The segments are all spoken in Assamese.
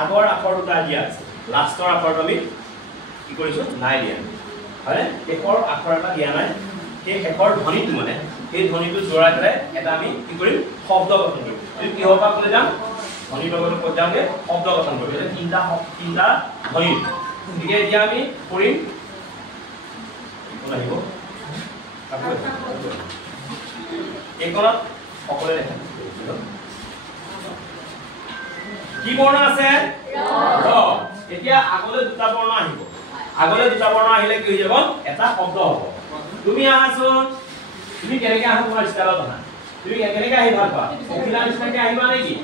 আগৰ আখৰ দুটা দিয়া আছে লাষ্টৰ আখৰটো আমি কি কৰিছো নাই দিয়া হয় শেষৰ আখৰ এটা দিয়া নাই সেই শেষৰ ধ্বনিটো মানে এই ধ্বনিটো জোৰাই পেলাই এটা আমি কি কৰিম শব্দ গঠন কৰিম তুমি কি হবা কলে যাম ধ্বনি লগতে কৈ যামগে শব্দ গঠন কৰিম এটা তিনটা ধ্বনি গতিকে এতিয়া আমি কৰিম কোন আহিব এইকণত সকলোৱে দেখা কি বৰ্ণ আছে ৰ এতিয়া আগলৈ দুটা বৰ্ণ আহিব আগলৈ দুটা বৰ্ণ আহিলে কি হৈ যাব এটা শব্দ হ'ব তুমি আহাচোন তুমি কেনেকৈ আহা তোমাৰ ষ্টাইলত আহা তুমি কেনেকৈ আহি ভাল পা পখিলা নিচিনাকৈ আহিবা নেকি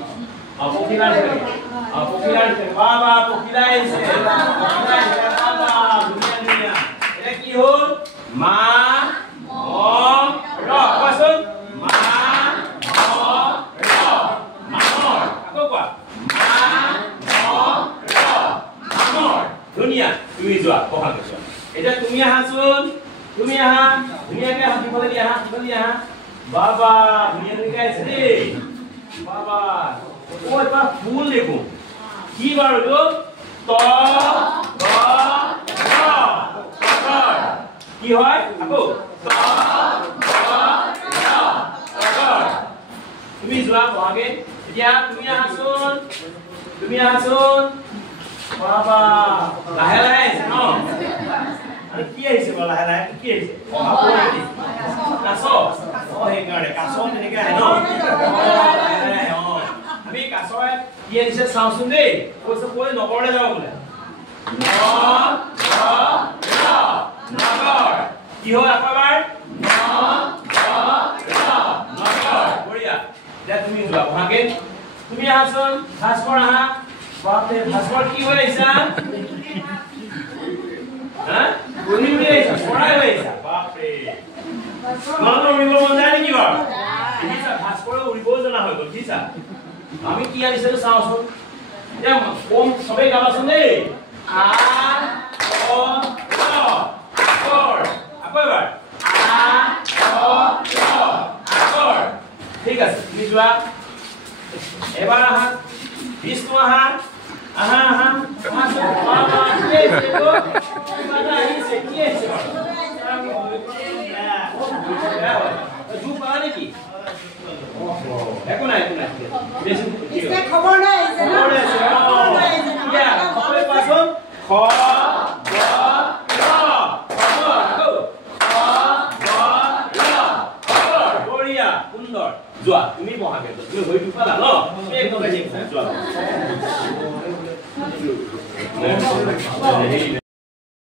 পখিলা নিচিনাকৈ বাবা পখিলা আহিছে বাবা ধুনীয়া ধুনীয়া এটা কি হ'ল মা ৰ কোৱাচোন মা ৰ মানৰ আকৌ কোৱা ধুনীয়া তুমি যোৱা পঢ়া কৈছা এতিয়া তুমি আহাচোন তুমি আহা ধুনীয়াকৈ হাতি ফলে দি আহা বাবা ধুনীয়া ধুনীয়াকৈ আহিছে দেই বাবা ও এটা ফুল দেখো কি বাৰু এইটো ত গ ৰ কি হয় আকৌ ত গ ৰ তুমি যোৱা পঢ়াগে এতিয়া তুমি আহাচোন বাবা লাহে লাহে আহিছে ন আৰু কি আহিছে বাৰু লাহে লাহে কি আহিছে কাছ সেইকাৰণে কাছ তেনেকৈ আহে ন আমি কাছৰে কি আহিছে চাওঁচোন দেই কৈছে কৈ নগৰলৈ যাব বোলে নগৰ কি হ'ল আকৌ এবাৰ নগৰ বঢ়িয়া এতিয়া তুমি যোৱা ভাগে তুমি আহাচোন ভাস্কৰ আহা বাপৰে ভাস্কৰ কি হৈ আহিছা হা উৰি উৰি আহিছা চৰাই হৈ আহিছা বাপৰে তোমালোকৰ উৰিব মন যায় নেকি বাৰু দেখিছা ভাস্কৰে উৰিবও জনা হৈ গ'ল দেখিছা আমি কি আনিছিলো চাওঁচোন এতিয়া কম সবেই গাবাচোন দেই আ অ ৰ আকৰ আকৌ এবাৰ আ অ ৰ আকৰ ঠিক আছে তুমি যোৱা এবাৰ আহা বিষ্ণু আহা আহা আহা বাবা কি আছে গো বাবা আহিছে কি আছে জু পালা নেকি একো নাই इससे खबर नहीं या खबर पासों ख ग र खबर बढ़िया सुंदर जोआ তুমি বহাগে তুমি হৈ পালা ন একদম ঠিক আছে যোৱা